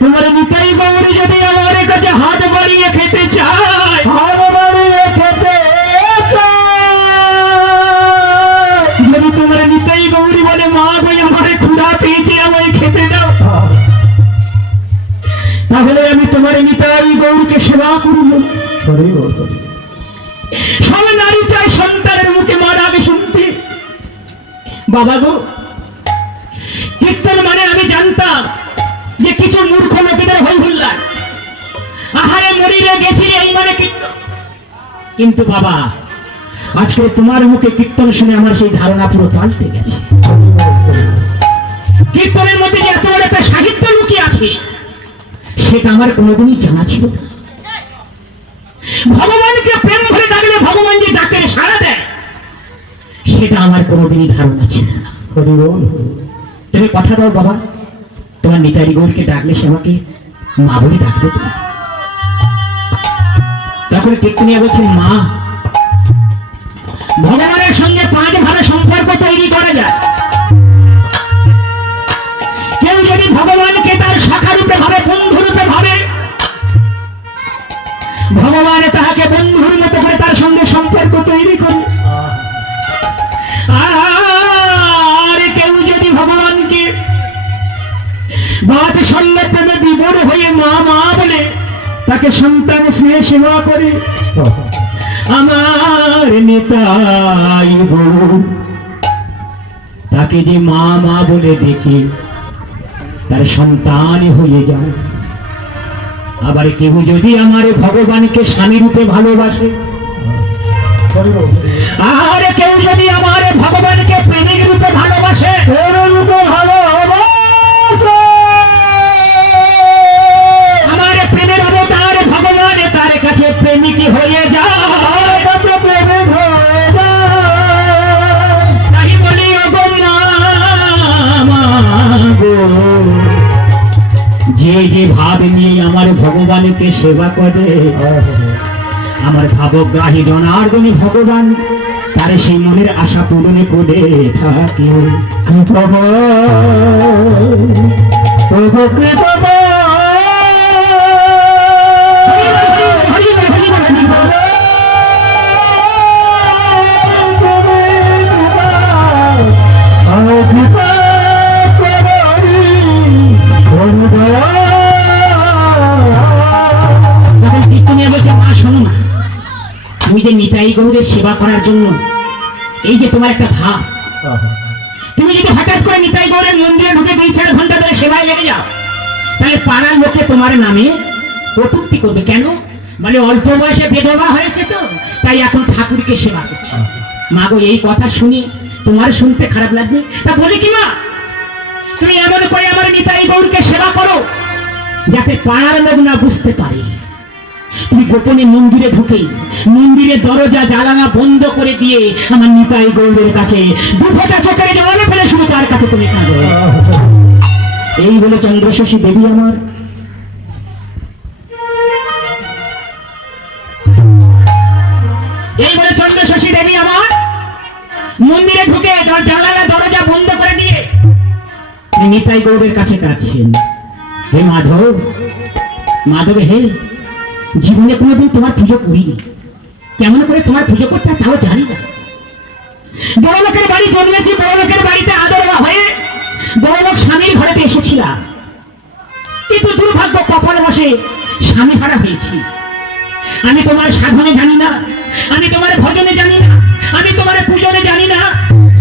তোমার নিতাই গৌরী যদি আমার কাছে হাত বাড়িয়ে খেতে চায়, হাত বাড়িয়ে খেতে যদি তোমার নিতাই গৌরী বলে মা গো আমার ক্ষুধা পেয়েছে আমায় খেতে দাও, তাহলে আমি তোমার নিতাই গৌরীকে সেবা করব। সব নারী চাই সন্তানের মুখে মা ডাকে শুনতে। বাবা গো, কীর্তন মানে আমি জানতাম যে কিছু মূর্খ লোকেদের হই হুল্লা, আহারে মরিলে গেছিলে এই মানে কীর্তন। কিন্তু বাবা, আজকে তোমার মুখে কীর্তন শুনে আমার সেই ধারণা পুরো পাল্টে গেছে। কীর্তনের মধ্যে যে এত বড় একটা সাহিত্য লুকিয়ে আছে সেটা আমার কোনোদিনই জানা ছিল না। ভগবানকে প্রেম ভরে ডাকলে ভগবান যে ডাকে সাড়া দেয় সেটা আমার কোনোদিনই ধারণা ছিল না। তুমি কথা দাও বাবা, তোমার নিতাই গৌরীকে ডাকলে সে আমাকে মা বলে ডাকবে। তুমি তখন কীর্তনিয়া বলছেন, মা, ভগবানের সঙ্গে 5 ভালো সম্পর্ক তৈরি করা যায়। কেউ যদি ভগবানকে তার শাখা রূপে ভাবে, বন্ধু রূপে ভাবে, ভগবান তাহাকে বন্ধুর মতো করে তার সঙ্গে সম্পর্ক তৈরি করে। আর কেউ যদি ভগবানকে বাদ সঙ্গে প্রেমে বিভোর হয়ে মা মা বলে তাকে সন্তান স্নেহে সেবা করে, আমার নিতাই গৌর তাকে যে মা মা বলে দেখে তার সন্তান হয়ে যায়। আবার কেউ যদি আমার ভগবানকে স্বামী রূপে ভালোবাসে, আর কেউ যদি আমার ভগবানকে প্রেমিক রূপে ভালোবাসে, আমার প্রেমের অবতার ভগবান তার কাছে প্রেমিক হয়ে যায়। তাই বলি ওগো মা গো, যে যে ভাব নিয়ে আমার ভগবানকে সেবা করে, আমার ভাবগ্রাহী জনার্দনী ভগবান তার সেই মনের আশা পূরণে করে থাকে। তুমি যে নিতাই গৌরের সেবা করার জন্য এই যে তোমার একটা ভাব, তুমি যদি হঠাৎ করে নিতাই গৌরের মন্দিরে ঢুকে 2-4 ঘন্টা ধরে সেবায় লেগে যাও, তাহলে পাড়ার লোকে তোমার নামে কটূক্তি করবে। কেন? মানে অল্প বয়সে বিধবা হয়েছে তো, তাই এখন ঠাকুরকে সেবা করছে। মা গো, এই কথা শুনে তোমার শুনতে খারাপ লাগবে? তা বলি কি মা, তুমি এমন করে আমার নিতাই গৌরকে সেবা করো যাতে পাড়ার লোক না বুঝতে পারে। তুমি গোপনে মন্দিরে ঢুকে মন্দিরের দরজা জানালা বন্ধ করে দিয়ে আমার নিতাই গৌরের কাছে 2 ফোঁটা চোখের জল ফেলে শুধু তার কাছে তুমি কাঁদো। এই বলে চন্দ্রশশী দেবী আমার মন্দিরে ঢুকে জানালা দরজা বন্ধ করে দিয়ে নিতাই গৌরের কাছে কাঁদছেন। হে মাধব, মাধব হে, জীবনে কোনোদিন তোমার পুজো করিনি, কেমন করে তোমার পুজো করতে তাও জানি না। বড় লোকের বাড়ি জন্মেছি, বড় লোকের বাড়িতে আদর হয়ে বড় লোক স্বামীর ঘরেতে এসেছিলাম, কিন্তু দুর্ভাগ্য কপাল বসে স্বামী হারা হয়েছি। আমি তোমার সাধনে জানি না, আমি তোমার ভজনে জানি না, আমি তোমার পূজনে জানি না।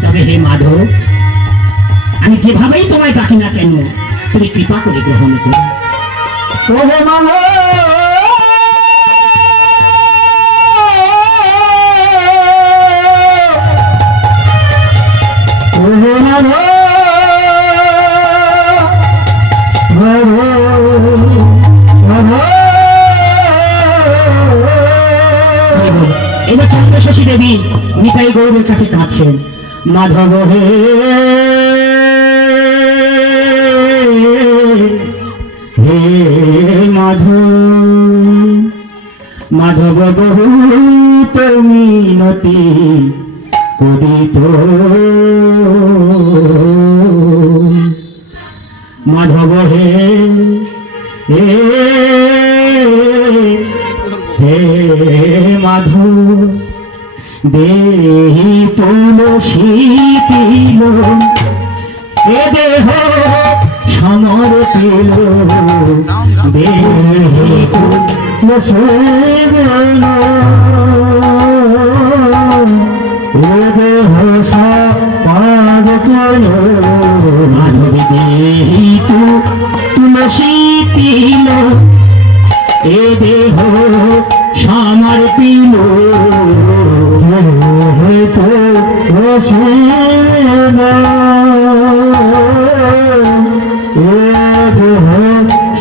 তবে হে মাধব, আমি যেভাবেই তোমায় ডাকি না কেন তুমি কৃপা করে গ্রহণ করো। হে মাধব, এবার চন্দ্রশশী দেবী নিতাই গৌরের কাছে কাঁদছেন। মাধব হে, হে মাধব, মাধব বহুত মিনতি করিত, মাধব হে হে মাধব দেহি তুলসী তিল এ দেহ সমর্পিল দেহি তুলসী এ দেহ সমর্পিল মাধব দেহি তুলসী তিল এ দেহ সমর্পিল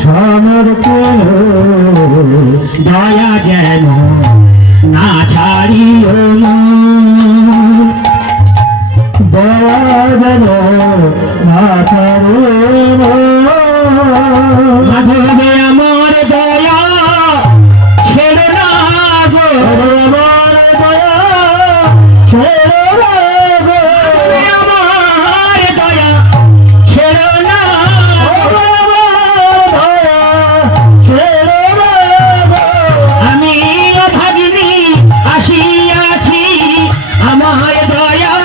সমর্পিল দয়া যেন না ছাড়িও দয়া যেন না ছাড়িও মাধবে আমার দয়া ছেড়ে না গো আমার দয়া ছেড়ে না গো আমার দয়া ছেড়ে না আমার দয়া ছেড়ে না গো আমি অভাগিনী আসিয়াছি আমার দয়া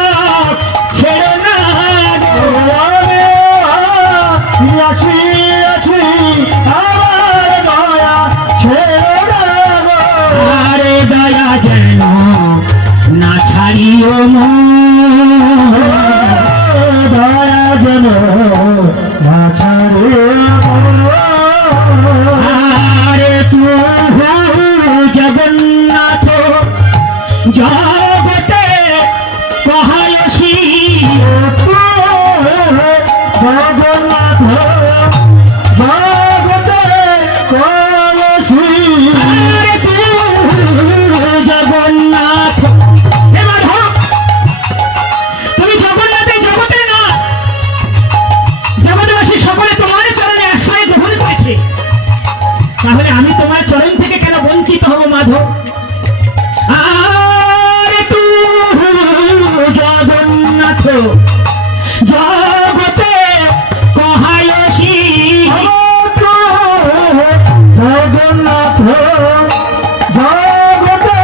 ছেড়ে না গো আমি আসিয়াছি আমার দয়া ছেড়ে না গো আরে দয়া যেন না ছাড়িও দয়া যেন না ছাড়িও আরে তুই জগন্নাথ জগতে কহায়সী জগন্নাথ জগতে কহায়সী আরে তুই জগন্নাথ হে মাধব তুমি জগন্নাথের জগতে না জগৎবাসী সকলে তোমার চরণে আশ্রয় গ্রহণ করেছে তাহলে আমি তোমার চরণ থেকে কেন বঞ্চিত হব মাধব আরে তুই জগন্নাথ জগতে কহায়সী জগন্নাথ জগতে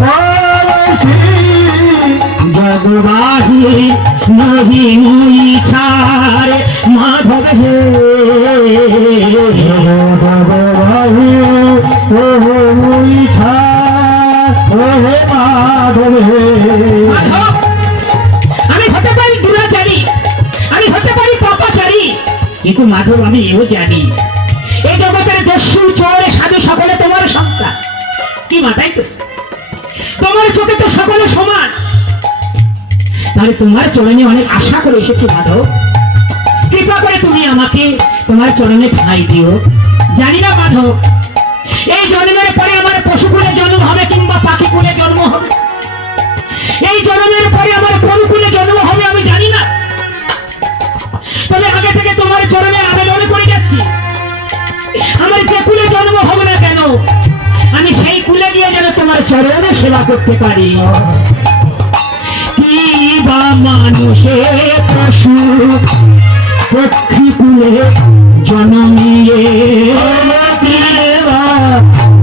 কহায়সী জগবাহী নহি মুই ছাড় মাধব হে জগবাহী মুই ছাড় মাধব হে আমি হতে পারি দুরাচারী আমি হতে পারি পাপাচারী কিন্তু মাধব আমি এও জানি এই জগতের দস্যু চোর সাধু সকলে তোমার সন্তান কি মাথায় তো তোমার চোখে তো সকলে সমান তাহলে তোমার চরণে অনেক আশা করে এসেছি মাধব কৃপা করে তুমি আমাকে তোমার চরণে ঠাঁই দিও জানি না মাধব এই জন্মের পরে আমার পশু কুলে জন্ম হবে কিংবা পাখি কুলে জন্ম হবে এই জন্মের পরে আমার কোন কুলে জন্ম হবে আমি জানি না তবে আগে থেকে তোমার চরণে আবেদন করে যাচ্ছি আমার যে কুলে জন্ম হবে না কেন আমি সেই কুলে গিয়ে যেন তোমার চরণে সেবা করতে পারি কি বা মানুষের পশু পক্ষী কুলে জন্মিয়ে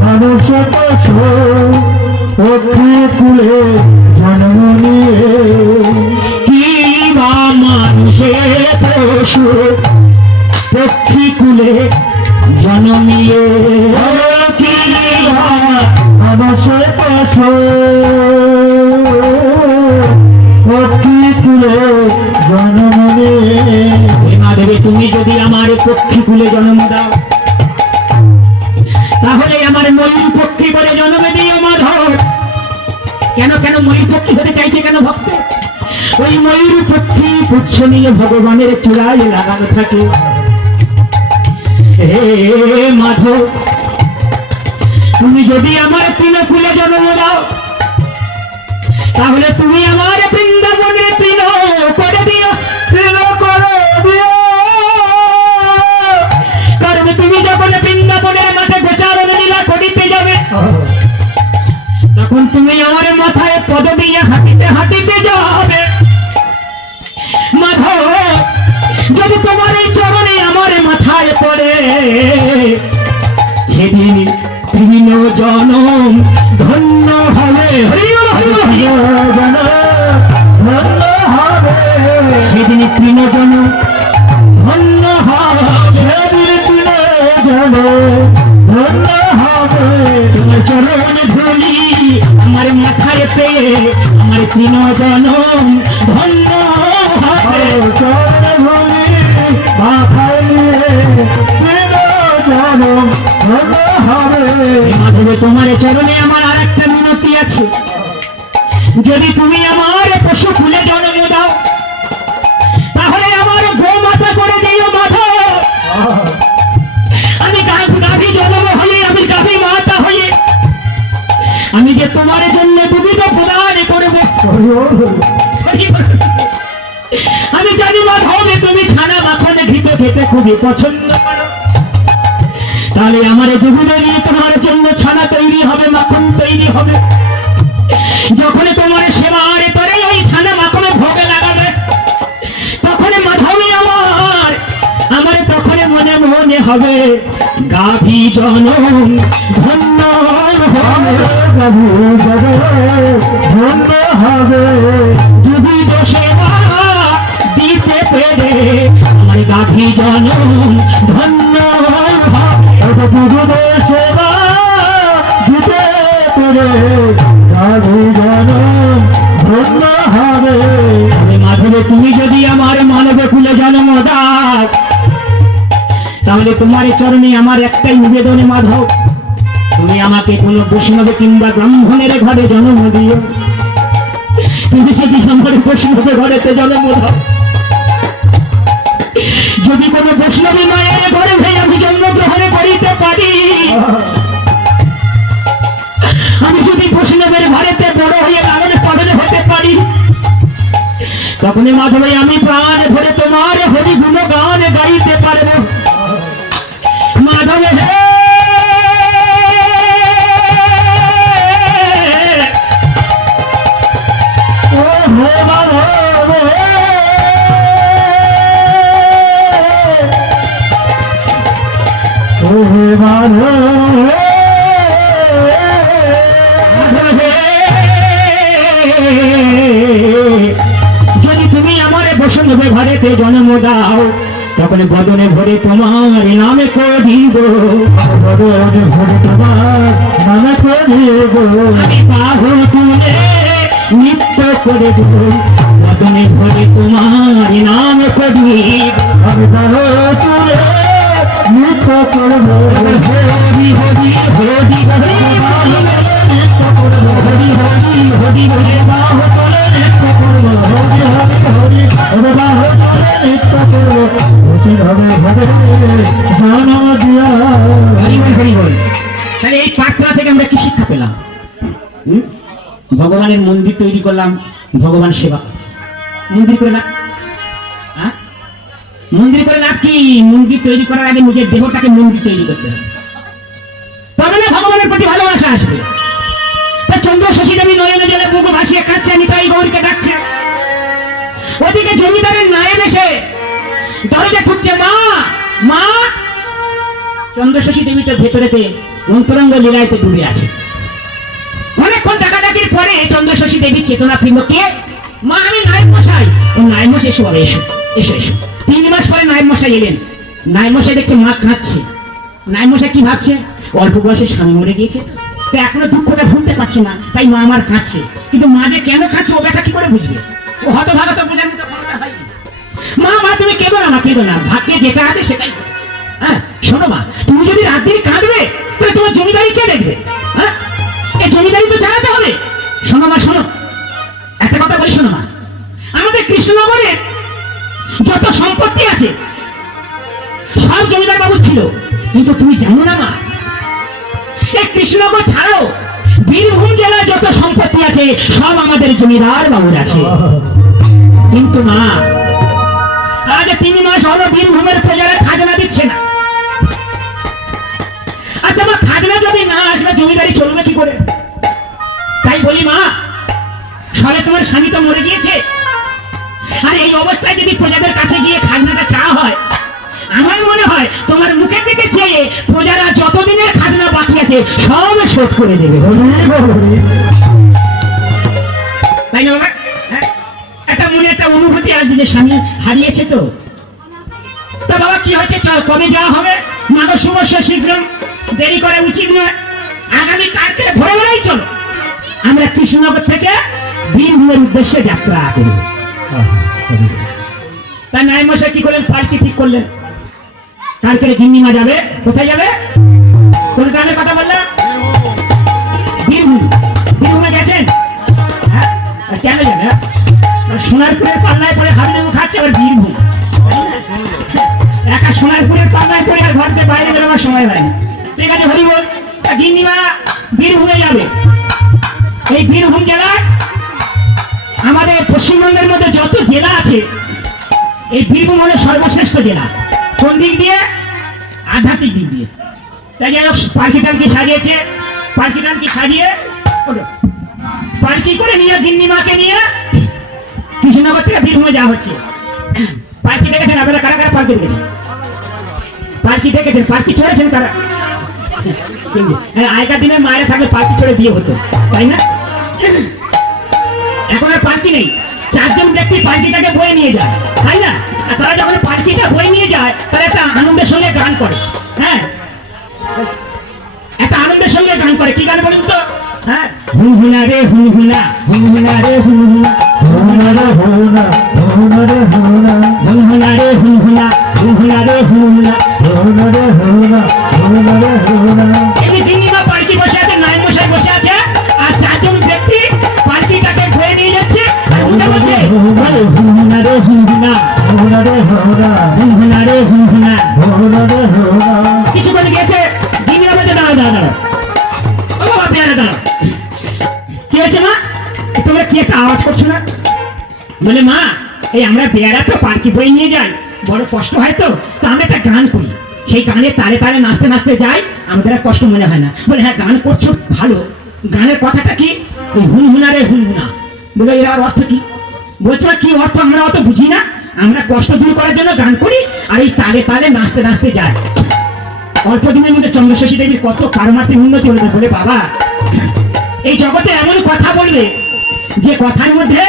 মানুষ পশু পক্ষী কুলে জন্ম নিয়ে কি বা মানুষের পশু পক্ষী কুলে জন্মিয়ে কি বা মানুষের পশু পক্ষী কুলে জন্ম নিয়ে মাধবী তুমি যদি আমার পক্ষী কুলে জন্ম দাও তাহলে আমার ময়ূর পক্ষী করে জন্ম দিও মাধব কেন কেন ময়ূর পক্ষী হতে চাইছে কেন ভক্ত ওই ময়ূর পক্ষী পুচ্ছ নিয়ে ভগবানের চূড়ায় লাগানো থাকে হে মাধব তুমি যদি আমার তিল কুলে জন্ম দাও তাহলে তুমি আমার বৃন্দাবনে তিল করে দিও তিল করে দিও কারণ তুমি যখন বৃন্দাবনের মাঠে গোচারণ লীলা করিতে যাবে তখন তুমি আমার মাথায় পদ দিয়ে হাঁটিতে হাঁটিতে যাবে মাধব যদি তোমার এই চরণে আমার মাথায় পড়ে সেদিন তৃণ জনম ধন্য হবে, হরি বল, হরি বল, হরি বল। সেদিন তৃণ জনম ধন্য হবে, তোমার চরণ ধুলি আমার মাথায় পেয়ে আমার তৃণ জনম ধন্য হবে। মাধব তোমার চরণে আমার আর একটা মিনতি আছে, যদি তুমি আমার পশু খুলে জন্ম দাও তাহলে আমার গোমাতা করে দিও মাধব। আমি গাভী জন্ম হয়ে, আমি গাভী মাতা হয়ে আমি যে তোমার জন্য দুবিধ প্রদান করবো। আমি জানি মাধব তুমি ছানা মাখন ঘিতে খেতে খুবই পছন্দ করো, তাহলে আমার দুবিধ নিয়ে তোমার জন্য ছানা তৈরি হবে, মাখন তৈরি হবে। যখন তোমার সেবার তরে ওই ছানা মাখনে ভোগে লাগাবে তখন মাধবী আমার তখন মনে মনে হবে গাভী জনম ধন্য হবে, গাভী ধন্য হবে। যদি সেবা দিতে পেরে আমার গাভী জনম ধন্য হবে, সেবা দিতে পেরে গাভী জনম ধন্য হবে। মাধবে তুমি যদি আমার মানবে কুলে জন্ম দাও তাহলে তোমার চরণে আমার একটাই নিবেদনে মাধব, তুমি আমাকে কোনো বৈষ্ণব কিংবা ব্রাহ্মণের ঘরে জন্ম দিও। তুমি যদি আমার বৈষ্ণব ঘরেতে জন্ম দাও, যদি কোনো বৈষ্ণবী মায়ের ঘরে হয়ে আমি জন্মগ্রহণ করিতে পারি, আমি যদি বৈষ্ণবের ঘরেতে বড় হয়ে লালন পালন হতে পারি, তখন মাধবে আমি প্রাণ ভরে তোমার হরি গুণ গান গাইতে পারব। মাধবে হে ও হে মাধব, ও হে মাধব, যদি তুমি আমার বৈষ্ণবে ঘরেতে জন্ম দাও তখন বদনে ভরে তোমার নামে করিব, বদনে ভরে তোমার নামে করিব। আমি বাহু তুলে নৃত্য করে দেব, বদনে ভরে তোমার নাম করিব। আমি বাহু তুলে নৃত্য করব, হরি হরি হরি হরি হরি হরি হরি হরি বাহু তুলে নৃত্য করব, হরি হরি হরি হরি বাহু তুলে নৃত্য করব। তাহলে এই প্রার্থনা থেকে আমরা কি শিক্ষা পেলাম? ভগবানের মন্দির তৈরি করলাম, ভগবান সেবা। মন্দির করে লাভ, মন্দির করে লাভ কি? মন্দির তৈরি করার আগে নিজের দেহটাকে মন্দির তৈরি করতে হবে, তবে না ভগবানের প্রতি ভালোবাসা আসবে। চন্দ্র শশী দেবী নয়নে জলে বুক ভাসিয়ে কাঁদছে, আমি তাই গৌরীকে ডাকছে। ওদিকে জমিদারের নায়েব এসে দরজা ঠুকছে, মা মা। চন্দ্রশশী দেবী তো ভেতরেতে অন্তরঙ্গ লীলায়তে ডুবে আছে। অনেকক্ষণ ডাকাডাকির পরে চন্দ্রশশী দেবী চেতনা ফিরল। কে? মা, আমি নায়েব মশাই। ও নায়েব মশাই, এসো বাবা, এসো এসো এসো। 3 মাস পরে নায়েব মশাই এলেন। নায়েব মশাই দেখছে মা কাঁদছে। নায়েব মশাই কি ভাবছে? অল্প বয়সে স্বামী মরে গিয়েছে, তো এখনো দুঃখটা ভুলতে পারছি না, তাই মা আমার কাঁদছে। কিন্তু মা যে কেন কাঁদছে ও ব্যাটা কি করে বুঝবে? ও হতভাগা তো বোঝার মতো ক্ষমতা হয়নি। মা মা তুমি কেঁদো না, মা কেঁদো না, ভাগ্যে যেটা আছে সেটাই হয়েছে। হ্যাঁ শোনো মা, তুমি যদি রাত দিন কাঁদবে তাহলে তোমার জমিদারি কে দেখবে? হ্যাঁ, এই জমিদারি তো চালাতে হবে। শোনো মা, শোনো, একটা কথা বলি শোনো মা, আমাদের কৃষ্ণনগরে যত সম্পত্তি আছে সব জমিদার বাবু ছিল, কিন্তু তুমি জানো না মা, এই কৃষ্ণনগর ছাড়াও বীরভূম জেলায় যত সম্পত্তি আছে সব আমাদের জমিদার বাবুর আছে। কিন্তু মা, আজ 3 মাস হলো বীরভূমের প্রজারা খাজনা দিচ্ছে না। আচ্ছা মা, খাজনা যদি না আসলে জমিদারি চলবে কি করে? তাই বলি মা, সবে তোমার স্বামী তো মরে গিয়েছে, আর এই অবস্থায় যদি প্রজাদের কাছে গিয়ে খাজনাটা চাওয়া হয়, আমার মনে হয় তোমার মুখের দিকে চেয়ে প্রজারা যতদিনের খাজনা আছে সব শোধ করে দেবে। তাই না বাবা? হ্যাঁ, একটা মনে একটা অনুভূতি আছে যে স্বামী হারিয়েছে। তো বাবা কি হচ্ছে, চল কবে যাওয়া হবে? মাগো শুভস্য শীঘ্র, দেরি করে উচিত নয়। আগামী কালকে ভোরবেলায় চলো আমরা কৃষ্ণনগর থেকে বীরভূমের উদ্দেশ্যে যাত্রা করি। তাই নাই মশাই কি করলেন, পার্টি ঠিক করলেন। কালকে গিন্নিমা যাবে, কোথায় যাবে? কোন গ্রামের কথা বললাম? বীরভূম। বীরভূমে গেছেন? হ্যাঁ, কেন যাবে? সোনারপুরের পাল্লায় পরে হাবিলেবু খাচ্ছে, আবার বীরভূম। একা সোনারপুরের পাল্লায় পরে আর ঘরতে বাইরে বেরোবার সময় হয় না। ঠিক আছে, হরি বল। গিন্নিমা বীরভূমে যাবে। এই বীরভূম জেলা আমাদের পশ্চিমবঙ্গের মধ্যে যত জেলা আছে, এই বীরভূম হলো সর্বশ্রেষ্ঠ জেলা। কোন দিক দিয়ে? আধ্যাত্মিক দিক দিয়ে। তাই যাই হোক, পার্কি টার্কি সাজিয়েছে, পার্কি টার্কি সাজিয়ে পার্কি করে নিয়ে গিন্নিমাকে নিয়ে কৃষ্ণনগর থেকে বীরভূমে যাওয়া হচ্ছে। পার্কি দেখেছেন আপনারা? কারা কারা পার্কি দেখেছেন? পার্কি দেখেছেন? পার্কি চড়েছেন কারা? আগেকার দিনে মায়েরা থাকলে পার্কি চড়ে বিয়ে হতো, তাই না? এখন আর পার্কি নেই। চারজন ব্যক্তি পার্কিটাকে বয়ে নিয়ে যায়, তাই না? আর তারা যখন পার্কিটা বয়ে নিয়ে যায়, তারা একটা আনন্দের সঙ্গে গান করে। হ্যাঁ, একটা আনন্দের সঙ্গে গান করে। কি গান বলুন তো? হ্যাঁ, হুনহুনা রে হুনহুনা, হুনহুনা রে হুনহুনা, হুনহুনা রে হুনহুনা, হুনহুনা রে হুনহুনা, হুনহুনা রে হুনহুনা, হুনহুনা রে হুনহুনা, হুনহুনা রে হুনহুনা, হুনহুনা রে হুনহুনা। এই গিন্নিমা পার্কি বসে আছে, নাইন মশাই বসে আছে, আর চারজন ব্যক্তি পার্কিটাকে বয়ে নিয়ে যাচ্ছে। আর উঠে বলছে হুনহুনা রে হুনহুনা, হুনহুনা রে হুনহুনা, হুনহুনা রে হুনহুনা, হুনহুনা রে হুনহুনা। কিছু বলে গিয়েছে। গিন্নিমা বলছে দাঁড়াও দাঁড়াও দাঁড়াও, ও বাবা পেয়ারা দাঁড়াও। কি হয়েছে মা, তোমরা কি একটা আওয়াজ করছো না? বলে মা, এই আমরা পেয়ারা তো পার্কি বয়ে নিয়ে যাই, বড় কষ্ট হয়, তো আমরা একটা গান করি। সেই গানে তালে তালে নাচতে নাচতে যাই, আমাদের আর কষ্ট মনে হয় না। বলে হ্যাঁ, গান করছো ভালো, গানের কথাটা কি? ওই হুনহুনা রে হুনহুনা। বলে এর অর্থ কি? বলছে কি অর্থ আমরা অত বুঝি না, আমরা কষ্ট দূর করার জন্য গান করি, আর এই তালে তালে নাচতে নাচতে যাই। অল্প দিনের মধ্যে চন্দ্রশেষী দেবীর কত পারমার্থিক উন্নতি হলো। বলে বাবা, এই জগতে এমন কথা বলবে যে কথার মধ্যে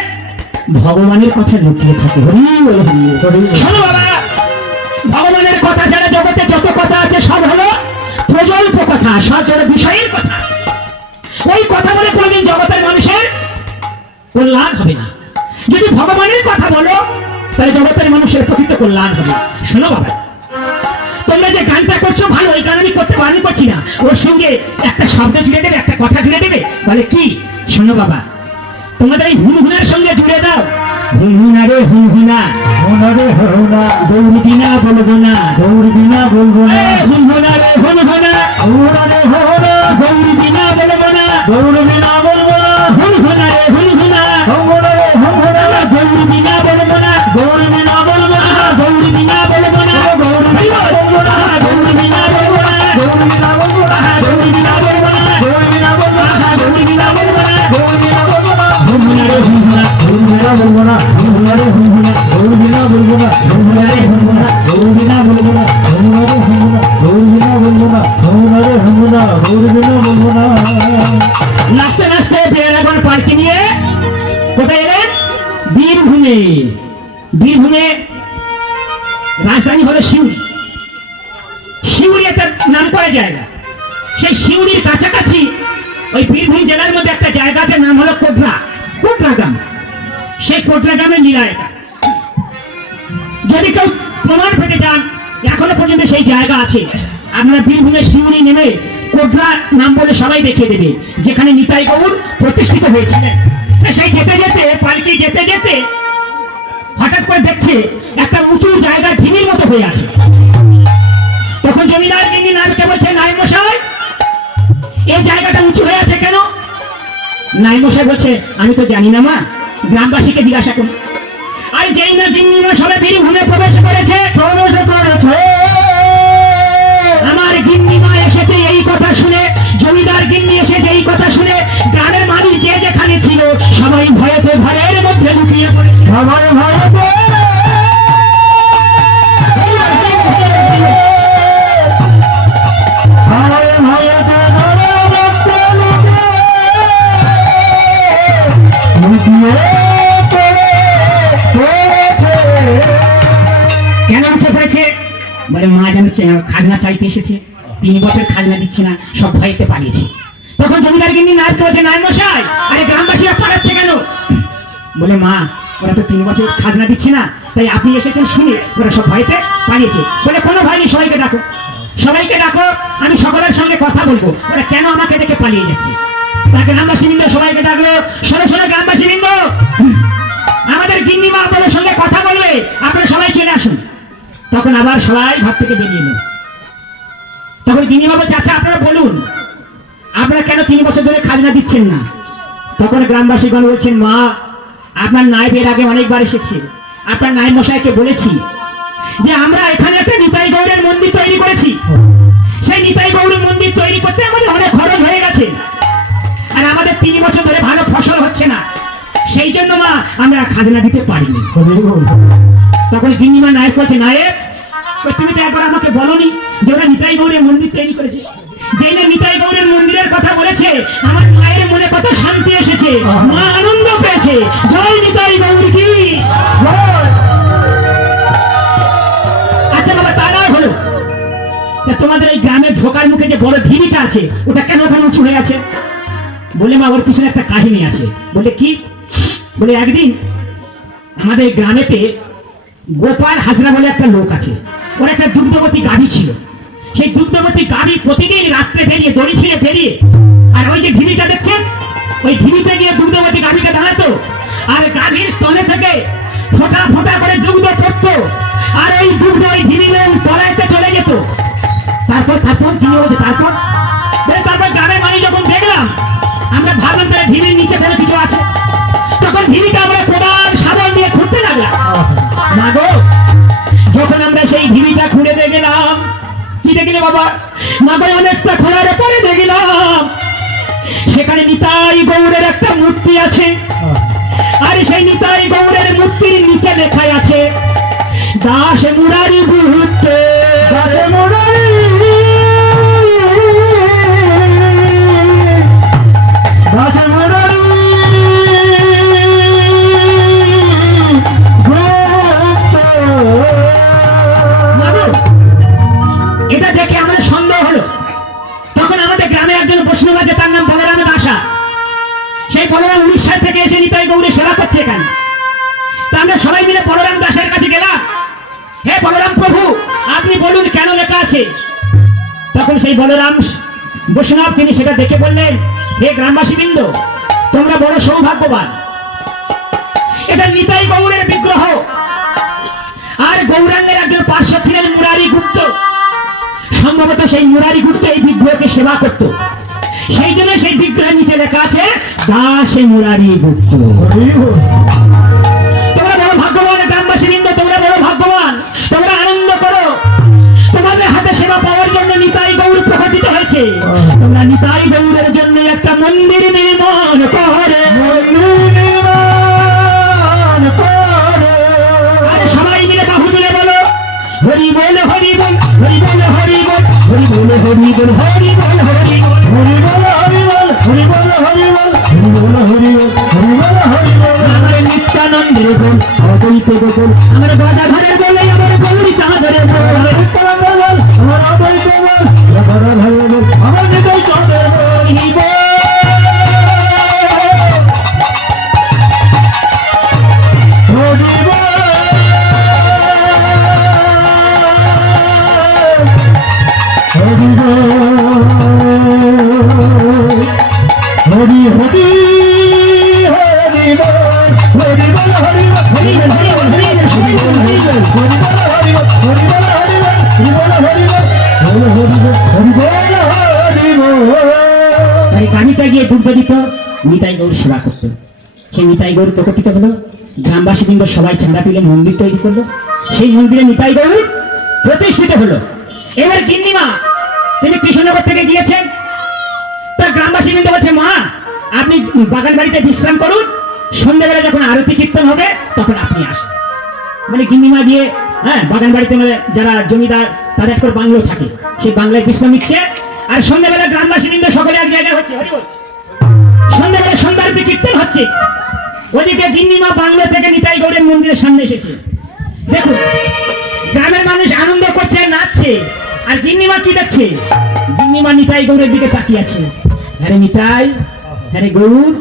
ভগবানের কথা লুকিয়ে থাকে। শোনো বাবা, ভগবানের কথা যারা জগতে যত কথা আছে সব হলো প্রজল্প কথা, সজল বিষয়ের কথা। ওই কথা বলে কোনদিন জগতের মানুষের কল্যাণ হবে না। যদি ভগবানের কথা বলো, তাহলে জগতের মানুষের প্রকৃত কল্যাণ হবে। শোনো বাবা, তোমরা যে গানটা করছো ভালো, ওই গান আমি করতে বারণ করছি না, ওর সঙ্গে একটা শব্দ জুড়ে দেবে, একটা কথা জুড়ে দেবে। বলে কি? শোনো বাবা, তোমাদের এই হুনহুনার সঙ্গে জুড়ে দাও। হুনহুনা রে হুনহুনা, হুনহুনা রে হুনহুনা, দৌড়বি না বলবো না, দৌড়বি না বলবো না। হুনহুনা রে হুনহুনা, হুনহুনা রে হুনহুনা, দৌড়বি না বলবো না, দৌড়বি না বলবো না। হুনহুনা রে হুনহুনা, হুনহুনা রে হুনহুনা, দৌড়বি না বলবো না, দৌড়বি না বলবো না, দৌড়বি না বলবো না, দৌড়বি না বলবো না, দৌড়বি না বলবো না, দৌড়বি না বলবো না, দৌড়বি না বলবো না, দৌড়বি না বলবো না, দৌড়বি না বলবো না, দৌড়বি না বলবো না। হুনহুনা রে হুনহুনা, হুনহুনা বলবো না, হুনহুনা রে হুনহুনা, দৌড়বি না বলবো না, হুনহুনা রে হুনহুনা, দৌড়বি না বলবো না, হুনহুনা রে হুনহুনা, দৌড়বি না বলবো না, হুনহুনা রে হুনহুনা, দৌড়বি না বলবো না। নাচতে নাচতে এখন পার্কি নিয়ে কোথায় এলেন? বীরভূমে। বীরভূমে রাজধানী হলো সিউড়ি। সিউড়ি একটা নাম করা জায়গা। সেই সিউড়ির কাছাকাছি ওই বীরভূম জেলার মধ্যে একটা জায়গা আছে, নাম হলো কোটরা, কোটরা গ্রাম। সেই কোটরা গ্রামের লীলা এটা। যদি কেউ প্রমাণ পেতে চান, এখনো পর্যন্ত সেই জায়গা আছে। আপনারা বীরভূমের সিউড়ি নেমে কোটরা নাম বলে সবাই দেখিয়ে দেবে, যেখানে নিতাই গৌর প্রতিষ্ঠিত হয়েছিলেন। সেই যেতে যেতে পালকি যেতে যেতে হঠাৎ করে দেখছে একটা উঁচু জায়গা ঢিমির মতো হয়ে আছে। তখন জমিদার গিন্নি নামকে বলছে, নাই মশাই, এই জায়গাটা উঁচু হয়ে আছে কেন? নাই মশাই বলছে, আমি তো জানি না মা, গ্রামবাসীকে জিজ্ঞাসা করুন। আর যেই না গিন্নিমা সবে বীরভূমে প্রবেশ করেছে, আমার গিন্নিমা এসেছে এই কথা শুনে, জমিদার গিন্নি এসেছে এই কথা শুনে, গ্রামের মানুষ যে যেখানে ছিল সবাই ভয়েতে ঘরের মধ্যে লুকিয়ে পড়েছে। সবাই ভয়েতে ভয়েতে খাজনা চাইতে এসেছে, 3 বছর খাজনা দিচ্ছে না, সব ভয়েতে পালিয়েছে। তখন জমিদার গিন্নি নায়ক বলছে, নায়ক মশাই, আরে গ্রামবাসীরা পালাচ্ছে কেন? বলে, মা, ওরা তো 3 বছর খাজনা দিচ্ছে না, তাই আপনি এসেছেন শুনে ওরা সব ভয়েতে পালিয়েছে। বলে, কোনো ভয় নেই, সবাইকে ডাকো, সবাইকে ডাকো, আমি সকলের সঙ্গে কথা বলবো, ওরা কেন আমাকে দেখে পালিয়ে যাচ্ছে। তা গ্রামবাসী বৃন্দ সবাইকে ডাকলো, শোনো শোনো গ্রামবাসী বৃন্দ, আমাদের গিন্নি মা আপনাদের সঙ্গে কথা বলবে, আপনারা সবাই চলে আসুন। তখন আবার সবাই ঘর থেকে বেরিয়ে এলো। তখন গিন্নি মা বলছে, আচ্ছা আপনারা বলুন, আপনারা কেন 3 বছর ধরে খাজনা দিচ্ছেন না? তখন গ্রামবাসীগণ বলছেন, মা, আপনার নায়েবের আগে অনেকবার এসেছে, আপনার নায়েব মশাইকে বলেছি যে আমরা এখানে একটা নিতাই গৌড়ের মন্দির তৈরি করেছি, সেই নিতাই গৌড়ের মন্দির তৈরি করতে আমাদের অনেক খরচ হয়ে গেছে, আর আমাদের 3 বছর ধরে ভালো ফসল হচ্ছে না, সেই জন্য মা আমরা খাজনা দিতে পারিনি। তখন গিন্নিমা নায়েব বলছে, নায়েব, তুমি তো একবার আমাকে বলনি যে ওরা নিতাই গৌড়ের মন্দির তৈরি করেছে? যে না নিতাই গৌড়ের মন্দিরের কথা বলেছে, আমার মায়ের মনে কত শান্তি এসেছে, মা আনন্দ পেয়েছে। জয় নিতাই গৌর কি জয়। আচ্ছা বাবা, তারা হলো, তোমাদের এই গ্রামে ঢোকার মুখে যে বড় ঢিবিটা আছে, ওটা কেন ওখানে উঁচু হয়ে আছে? বলে, মা, ওর পিছনে একটা কাহিনী আছে। বলে, কি? বলে, একদিন আমাদের গ্রামেতে গোপাল হাজরা বলে একটা লোক আছে, ওর একটা দুগ্ধবতী গাভী ছিল। সেই দুগ্ধবতী গাভী প্রতিদিন রাত্রে বেরিয়ে, দড়ি ছিঁড়ে বেরিয়ে, আর ওই যে ঢিবিটা দেখছেন, ওই ঢিবিতে গিয়ে দুগ্ধবতী গাভীকে দাঁড়াতো, আর গাভীর স্তনে থেকে ফোঁটা ফোঁটা করে দুগ্ধ পড়তো, আর ওই দুগ্ধ ওই ঢিবির তলাইতে চলে যেত। তারপর তারপর কি হয়েছে? তারপর গ্রামের মানুষ যখন দেখলাম, আমরা ভাবলাম তাহলে ঢিবির নিচে কোনো কিছু আছে, তখন ঢিবিটা আমরা প্রধান সাবল দিয়ে খুঁড়তে লাগলাম। না গো, যখন আমরা সেই ঢিবিটা খুঁড়ে দেখলাম, কি দেখলে বাবা? না গো, অনেকটা খোঁড়ার পরে দেখলাম সেখানে নিতাই গৌড়ের একটা মূর্তি আছে, আর সেই নিতাই গৌড়ের মূর্তির নিচে লেখা আছে, দাস মুরারি ভূত, দাস মুরারি, দাস মুরারি। এটা দেখে আমাদের সন্দেহ হলো। তখন আমাদের গ্রামে একজন বৈষ্ণব আছে, তার নাম বলরাম দাসা। সেই বলরাম উড়িষ্যা থেকে এসে নিতাই গৌড়ে সেবা করছে এখানে। তা আমরা সবাই মিলে বলরাম দাসের কাছে গেলাম, হে বলরাম প্রভু, আপনি বলুন কেন লেখা আছে? তখন সেই বলরাম বৈষ্ণব তিনি সেটা দেখে বললেন, হে গ্রামবাসী বৃন্দ, তোমরা বড় সৌভাগ্যবান, এটা নিতাই গৌড়ের বিগ্রহ, আর গৌরাঙ্গের একজন পার্শ্ব ছিলেন মুরারি গুপ্ত। সম্ভবত সেই মুরারি গুপ্ত এই বিগ্রহকে সেবা করত, সেই জন্য সেই বিগ্রহের নিচে লেখা আছে দাস মুরারি গুপ্ত। তোমরা বড় ভাগ্যবান গ্রামবাসী বৃন্দ, তোমরা বড় ভাগ্যবান, তোমরা আনন্দ করো, তোমাদের হাতে সেবা পাওয়ার জন্য নিতাই গৌড় প্রকটিত হয়েছে। তোমরা নিতাই গৌড়ের জন্য একটা মন্দির নির্মাণ করে, আর সবাই মিলে বাহু মিলে বলো, হরি বল হরি বল, হরি বল হরি বল, হরি বল হরি বল, হরি বল হরি বল, হরি বল হরি বল, হরি বল হরি বল, হরি বল হরি বল, হরি বল হরি বল। আমার নিত্যানন্দের বল, অদ্বৈত বল, আমার গদাধরের বল, আমার গৌরী চাঁদের বল, আমার নিত্যানন্দের বল, আমার অদ্বৈত বল, আমার গদাধরের বল, আমার নিতাই চাঁদের বল। হরি হরি হরি বল, হরি বল হরি বল, হরি বল হরি বল, হরি বল হরি বল, হরি বল হরি বল, হরি বল হরি বল, হরি বল হরি বল, হরি বল হরি বল। এই গানিটা গিয়ে দুর্গ দিত, নিতাই গৌর সেবা করত। সেই নিতাই গৌর প্রকটিত হলো, গ্রামবাসী বৃন্দ সবাই চাঁদা তুলে মন্দির তৈরি করলো, সেই মন্দিরে নিতাই গৌর প্রতিষ্ঠিত হলো। এবার গিন্নিমা তিনি কৃষ্ণনগর থেকে গিয়েছেন, তা গ্রামবাসী বৃন্দ বলছে, মা, আপনি বাগান বাড়িতে বিশ্রাম করুন, সন্ধ্যাবেলা যখন আরতি কীর্তন হবে তখন আপনি আসেন। মানে গিন্নিমা দিয়ে বাগান বাড়িতে যারা জমিদার তাদের একটা বাংলো থাকে, সেই বাংলায় বিশ্রাম নিচ্ছে, আর সন্ধ্যাবেলা গ্রামবাসী বৃন্দ সকলে এক জায়গায় হচ্ছে, সন্ধ্যাবেলা সন্ধ্যা আরতি কীর্তন হচ্ছে। ওদিকে গিন্নিমা বাংলা থেকে নিতাই গৌড়ের মন্দিরের সামনে এসেছে। দেখুন, গ্রামের মানুষ আনন্দ করছে, নাচছে, আর গিন্নিমা কি দেখছে? গিন্নিমা নিতাই গৌরের দিকে তাকিয়ে আছে। আরে নিতাই, আরে গৌর,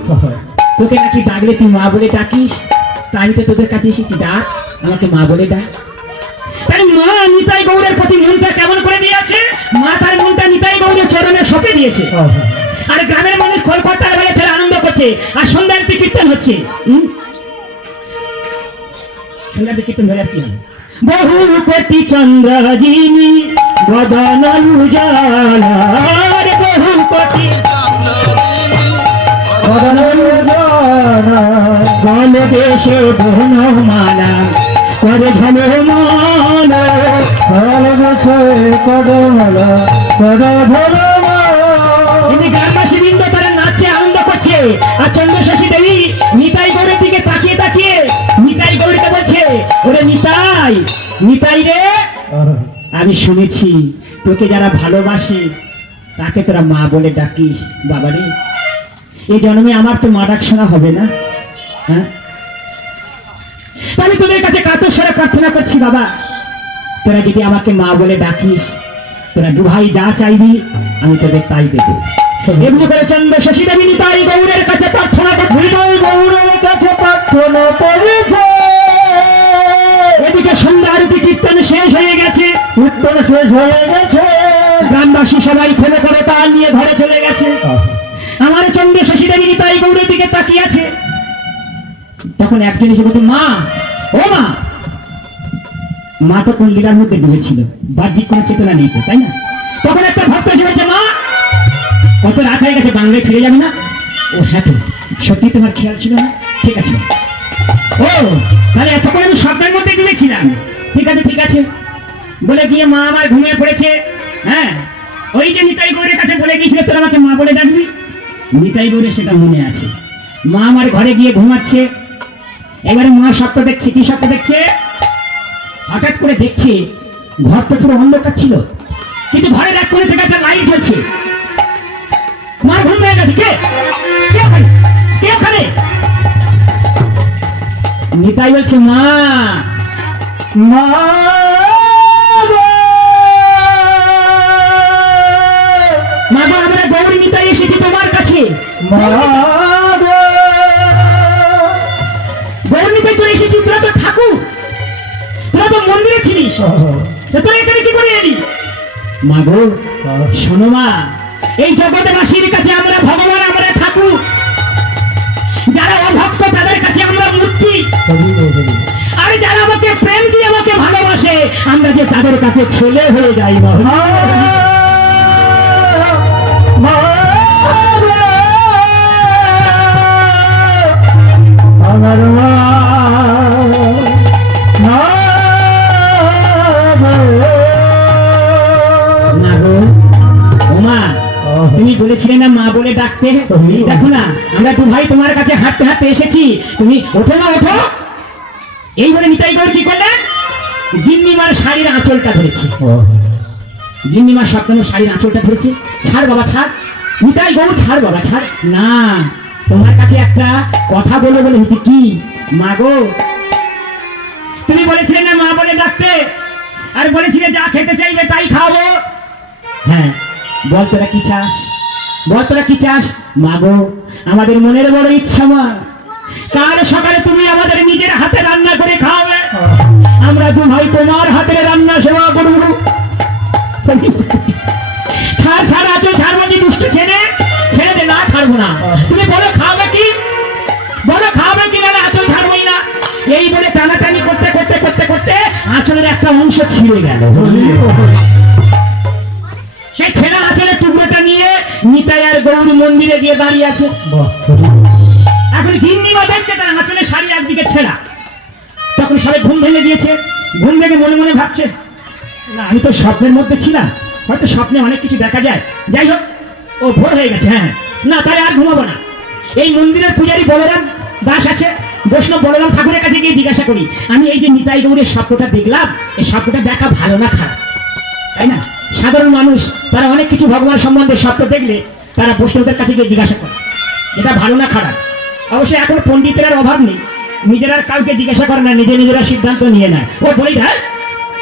তোকে নাকি ডাকলে তুই মা বলে ডাকিস, তাই আমি তো তোদের কাছে এসেছি, ডাক আমাকে মা বলে ডাক। তাই মা নিতাই গৌরের প্রতি মনটা কেমন করে দিয়েছে? মা তার মনটা নিতাই গৌরের চরণে সঁপে দিয়েছে। আর গ্রামের মানুষ কলকাতার বাইরে ছেড়ে আনন্দ করছে, আর সন্ধ্যার কীর্তন হচ্ছে। সন্ধ্যার কীর্তন ধরে আর কি হবে? বহু কোটি চন্দ্রজিনী বদন উজালা, বহু কোটি বদন উজালা, বলে দেশে বনমালা করে ঝলমালা, কদমালা করে ঝলমালা। গ্রামবাসী বৃন্দ তারা নাচে আনন্দ করছে, আর চন্দ্রশাসী দেবী নিতাই গৌরের দিকে তাকিয়ে তাকিয়ে নিতাই গৌরীকে বলছে, ওরে নিতাই, নিতাই রে, আমি শুনেছি তোকে যারা ভালোবাসে তাকে তোরা মা বলে ডাকিস। বাবা রে, এই জন্মে আমার তো মা ডাক শোনা হবে না। হ্যাঁ, আমি তোদের কাছে কাতর স্বরে প্রার্থনা করছি বাবা, তোরা যদি আমাকে মা বলে ডাকিস, তোরা দু ভাই যা চাইবি আমি তোদের তাই দেবো। এমনি করে চন্দ্র শশী দেবী নিতাই গৌরের কাছে প্রার্থনা গৌরের কাছে প্রার্থনা করেছে। এদিকে সন্ধ্যা আরতি কীর্তন শেষ হয়ে গেছে, কীর্তন শেষ হয়ে গেছে, গ্রামবাসী সবাই ফেলে করে তাল নিয়ে ঘরে চলে গেছে। আমার চন্দ্র শশী দেবী নিতাই গৌরের দিকে তাকিয়ে আছে। তখন একজন এসে বলছে, মা, ও মা। মা তো কোন লীলার মধ্যে ডুবেছিল, বাহ্যিক কোনো চেতনা নেই তো, তাই না? তখন একটা ভক্ত এসে বলছে, মা, কত রাত হয়ে গেছে, বাংলায় ফিরে যাবে না? ও হ্যাঁ, তো সত্যি তোমার খেয়াল ছিল না? ঠিক আছে। ও তাহলে এতক্ষণ আমি স্বপ্নের মধ্যে ডুবেছিলাম। ঠিক আছে ঠিক আছে বলে গিয়ে মা আমার ঘুমিয়ে পড়েছে। হ্যাঁ, ওই যে নিতাই গৌরের কাছে বলে গিয়েছিল তোর আমাকে মা বলে ডাকবি, নিতাই গৌরের সেটা মনে আছে। মা আমার ঘরে গিয়ে ঘুমাচ্ছে। এবারে মা স্বপ্ন দেখছে। কি স্বপ্ন দেখছে? হঠাৎ করে দেখছে ঘর তো পুরো অন্ধকার ছিল, কিন্তু ঘরের এক কোণে থেকে একটা লাইট জ্বলছে। মা ঘুম হয়ে গেছে। কে কে ওখানে? কে ওখানে? নিতাই বলছে, মা, মা, মা গো, আমরা গৌরী নিতাই এসেছি তোমার কাছে। গৌরী নিতাই চলে এসেছি, তোরা তো ঠাকুর, তোরা তো মন্দিরে ছিলিস, তোরা এখানে কি করে এলি? মা গো, শোনো মা, এই জগৎবাসীর কাছে আমরা ভগবান, আমরা ঠাকুর, যারা অভক্ত তাদের কাছে আমরা মূর্তি, আর যারা আমাকে প্রেম দিয়ে আমাকে ভালোবাসে আমরা যে তাদের কাছে ছেলে হয়ে যাই। আমার মা, তুমি বলেছিলে না মা বলে ডাকতে? দেখো না, আমরা দু ভাই তোমার কাছে হাঁটতে হাঁটতে এসেছি, তুমি ওঠো না, ওঠো। এই বলে নিতাই গৌর কি করলেন? গিন্নিমার শাড়ির আঁচলটা ধরেছে। গিন্নিমা স্বপ্ন শাড়ির আঁচলটা ধরেছে। ছাড় বাবা, ছাড়। নিতাই গৌর, ছাড় বাবা, ছাড়। না, তোমার কাছে একটা কথা বলে বলে হচ্ছে। কি? মা গো, তুমি বলেছিলে না মা বলে ডাকতে, আর বলেছিলে যা খেতে চাইবে তাই খাবো। হ্যাঁ, বল তোরা কি চাস, বল তোরা কি চাস? মা গো, আমাদের মনের বড় ইচ্ছা মা, কাল সকালে তুমি আমাদের নিজের হাতে রান্না করে খাওয়াবে, আমরা দু ভাই তোমার হাতের রান্না সেবা করব। ছাড় ছাড়, আছো ছাড়, বলছি দুষ্টু ছেলে, ছেড়ে দে। না, ছাড়বো না। তুমি বলো খাবে কি, বলো খাবে কি? না, আঁচল ছাড়বোই না। এই বলে টানাটানি করতে করতে করতে করতে আঁচলের একটা অংশ ছিঁড়ে গেল। সেই ছেঁড়া আঁচলের টুকরোটা নিয়ে নিতাই আর গৌর মন্দিরে গিয়ে দাঁড়িয়ে আছে। এখন গিন্নিমা দেখছে তার আঁচলের শাড়ি একদিকে ছেঁড়া। তখন সবাই ঘুম ভেঙে দিয়েছে। ঘুম ভেঙে মনে মনে ভাবছে, না আমি তো স্বপ্নের মধ্যে ছিলাম, হয়তো স্বপ্নে অনেক কিছু দেখা যায়। যাই হোক, ও ভোর হয়ে গেছে। হ্যাঁ, না তাই আর ঘুমাবো না। এই মন্দিরের পূজারী বলরাম দাস আছে, বৈষ্ণব বলরাম ঠাকুরের কাছে গিয়ে জিজ্ঞাসা করি, আমি এই যে নিতাই গৌরের স্বপ্নটা দেখলাম, এই স্বপ্নটা দেখা ভালো না খারাপ? তাই না, সাধারণ মানুষ তারা অনেক কিছু ভগবান সম্বন্ধে স্বপ্ন দেখলে তারা বৈষ্ণবদের কাছে গিয়ে জিজ্ঞাসা করে এটা ভালো না খারাপ। অবশ্যই এখন পণ্ডিতের আর অভাব নেই, নিজেরা কাউকে জিজ্ঞাসা করে না, নিজেরা সিদ্ধান্ত নিয়ে নেয়। ও বলি দেয়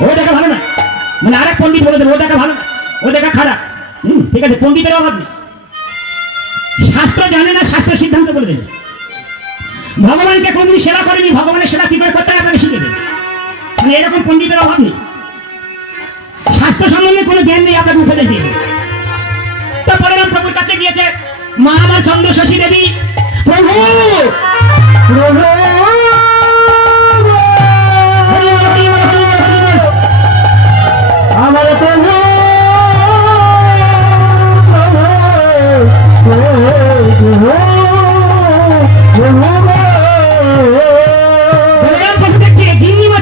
ও দেখা ভালো না, মানে আরেক পণ্ডিত বলে দেবে ও দেখা ভালো না, ও দেখা খারাপ। ঠিক আছে, পণ্ডিতের অভাব নেই, শাস্ত্র জানে না, শাস্ত্র সিদ্ধান্ত করে দেবে। ভগবানকে কোনদিন সেবা করেনি, ভগবানের সেবা কি করে করতে হয় আপনাকে শিখে দেবে। মানে এরকম পণ্ডিতের অভাব নেই, শাস্ত্র সম্বন্ধে কোনো জ্ঞান নেই, আপনাকে উপদেশ দিয়ে দেবে। তো বলরাম প্রভুর কাছে গিয়েছে, মা আমার চন্দ্রশশী দেবী, প্রভু প্রভু আমার প্রভু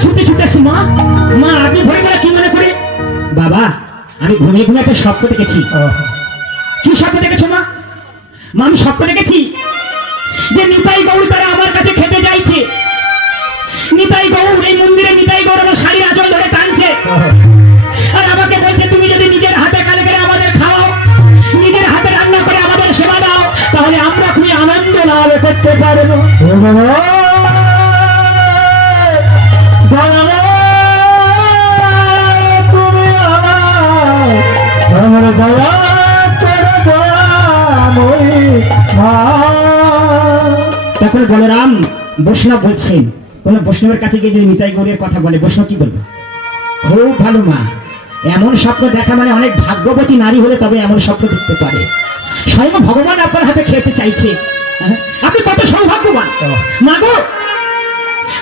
ছুটে ছুটে আসি। মা মা আপনি ভোরবেলা কি মনে করে? বাবা আমি ঘুমিয়ে ঘুমিয়ে একটা স্বপ্ন দেখেছি। কি স্বপ্ন দেখেছো মা? মা আমি স্বপ্ন দেখেছি যে নিতাই গৌর তারা আমার কাছে খেতে যাইছে। নিতাই গৌর এই মন্দিরে নিতাই গৌর আমার শাড়ির আঁচল ধরে টানছে আর আমাকে বলছে তুমি যদি নিজের হাতে কালে করে আমাদের খাওয়াও, নিজের হাতে রান্না করে আমাদের সেবা দাও, তাহলে আমরা খুবই আনন্দ লাভ করতে পারবো। তখন বলরাম বৈষ্ণব বলছেন, কোন বৈষ্ণবের কাছে গিয়ে যদি নিতাই গৌরের কথা বলে বৈষ্ণব কি বলবে? খুব ভালো মা, এমন স্বপ্ন দেখা মানে অনেক ভাগ্যবতী নারী হলে তবে এমন স্বপ্ন দেখতে পারে। স্বয়ং ভগবান আপনার হাতে খেতে চাইছে, আপনি কত সৌভাগ্যবান। মা গো,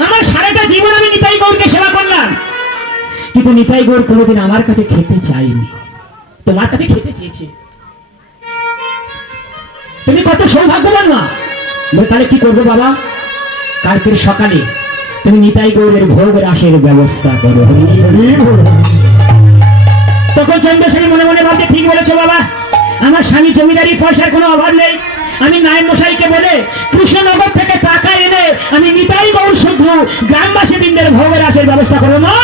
আমার সারাটা জীবন আমি নিতাই গৌরকে সেবা করলাম, কিন্তু নিতাই গৌর কোনোদিন আমার কাছে খেতে চাইনি, তোমার কাছে খেতে চেয়েছে। তুমি কত সৌভাগ্যবান মা। তাহলে কি করবো বাবা? কালকের সকালে তুমি নিতাই গৌরের ভোগ রাসের ব্যবস্থা করো। তখন চন্দ্রশেখর মনে মনে ভাবতে, ঠিক বলেছো বাবা, আমার স্বামী জমিদারি পয়সার কোনো অভাব নেই, আমি নারায়ণ মশাইকে বলে কৃষ্ণনগর থেকে টাকা এনে আমি নিতাই গৌর শুদ্ধ গ্রামবাসী বৃন্দের ভোগ রাসের ব্যবস্থা করবো। মা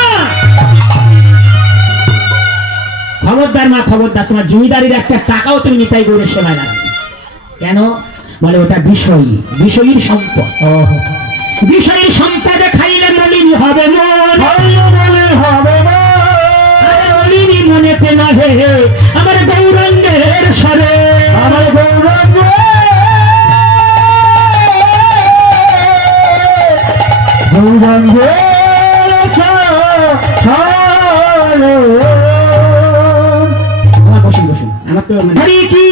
খবরদার মা, খবরদার, তোমার জমিদারির একটা টাকাও তুমি নিতাই গৌরের সেবায় রাখবে। কেন? বলে ওটা বিষয়ী, বিষয়ীর সম্পদ। বিষয়ী সম্পদে খাইলে মলিন হবে মন, মলিনী মনেতে নহে আমার গৌরাঙ্গের স্বরে, আমার গৌরাঙ্গ গৌরাঙ্গের বসুন বসুন, আমার তো কি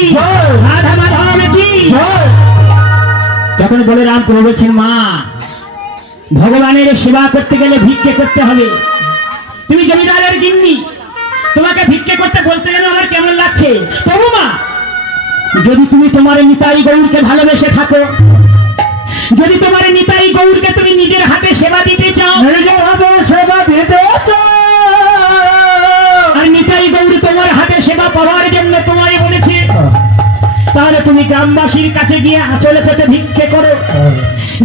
রাধা মাধব কি। তখন বলরাম প্রভু বলছেন, মা ভগবানের সেবা করতে গেলে ভিক্ষে করতে হবে। তুমি জমিদারের গিন্নি, তোমাকে ভিক্ষে করতে বলতে যেন আমার কেমন লাগছে। প্রভু মা, যদি তুমি তোমার নিতাই গৌরকে ভালোবেসে থাকো, যদি তোমার নিতাই গৌরকে তুমি নিজের হাতে সেবা দিতে চাও, সেবা দিতে আর নিতাই গৌর তোমার হাতে সেবা পাওয়ার জন্য তোমায় বলেছে, তাহলে তুমি গ্রামবাসীর কাছে গিয়ে আঁচলে পেতে ভিক্ষে করো।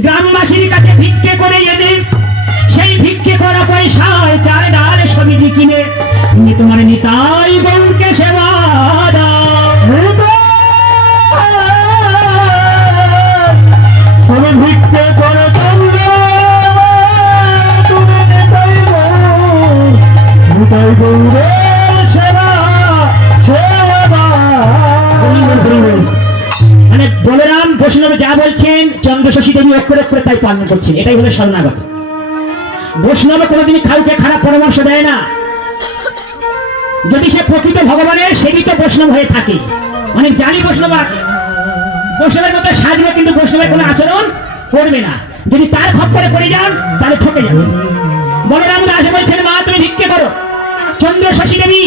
গ্রামবাসীর কাছে ভিক্ষে করে এনে সেই ভিক্ষে করা পয়সায় চাল ডাল সবজি কিনে তুমি তোমার নিতাই গৌরকে সেবা দাও। তুমি ভিক্ষে করে নিতাই গৌরের সেবা সেবা। মানে বলরাম বৈষ্ণব যা বলছেন চন্দ্রশশী দেবী অক্ষরে অক্ষরে তাই পালন করছেন। এটাই হলো শরণাগত। বৈষ্ণব কোনোদিন কাউকে খারাপ পরামর্শ দেয় না, যদি সে প্রকৃত ভগবানের সেবিত বৈষ্ণব হয়ে থাকে। অনেক জানি বৈষ্ণব আছে, বৈষ্ণবের মতো সাজবে কিন্তু বৈষ্ণবের কোনো আচরণ করবে না। যদি তার খপ্পরে পড়ে যান তাহলে ঠকে যাবে। বলরাম দাস বলছেন, মা তুমি ভিক্ষে করো। চন্দ্রশশী দেবী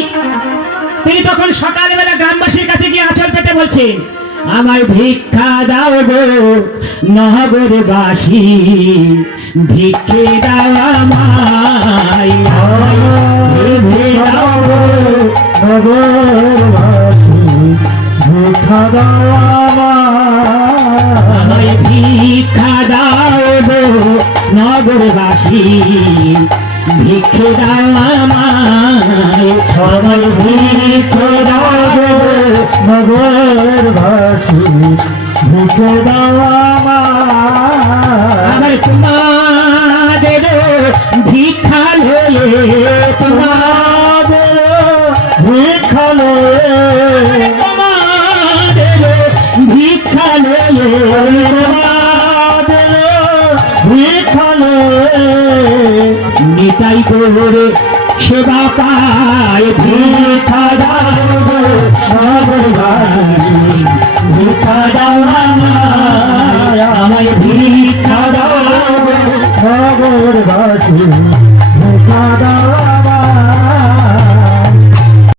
তিনি তখন সকালবেলা গ্রামবাসীর কাছে গিয়ে আঁচল পেতে বলছেন, আমায় ভিক্ষা দাও গো নগরবাসী, ভিক্ষে দাও আমায়, ভিক্ষে দাও গো নগরবাসী, ভিক্ষা দাও আমায়, ভিক্ষা দাও গো নগরবাসী, ভিক্ষে দাও আমায়, আমায় ভিক্ষে দাও গো নগরবাসী, ভিক্ষে দাও আমায়, তোমাদের ভিক্ষা লয়ে তোমাদের নিতাই গৌরে সেবা পায় ভিক্ষা দাও গো ভগবানী ভিক্ষা দাও আমায় ভিক্ষা দাও ভগবানী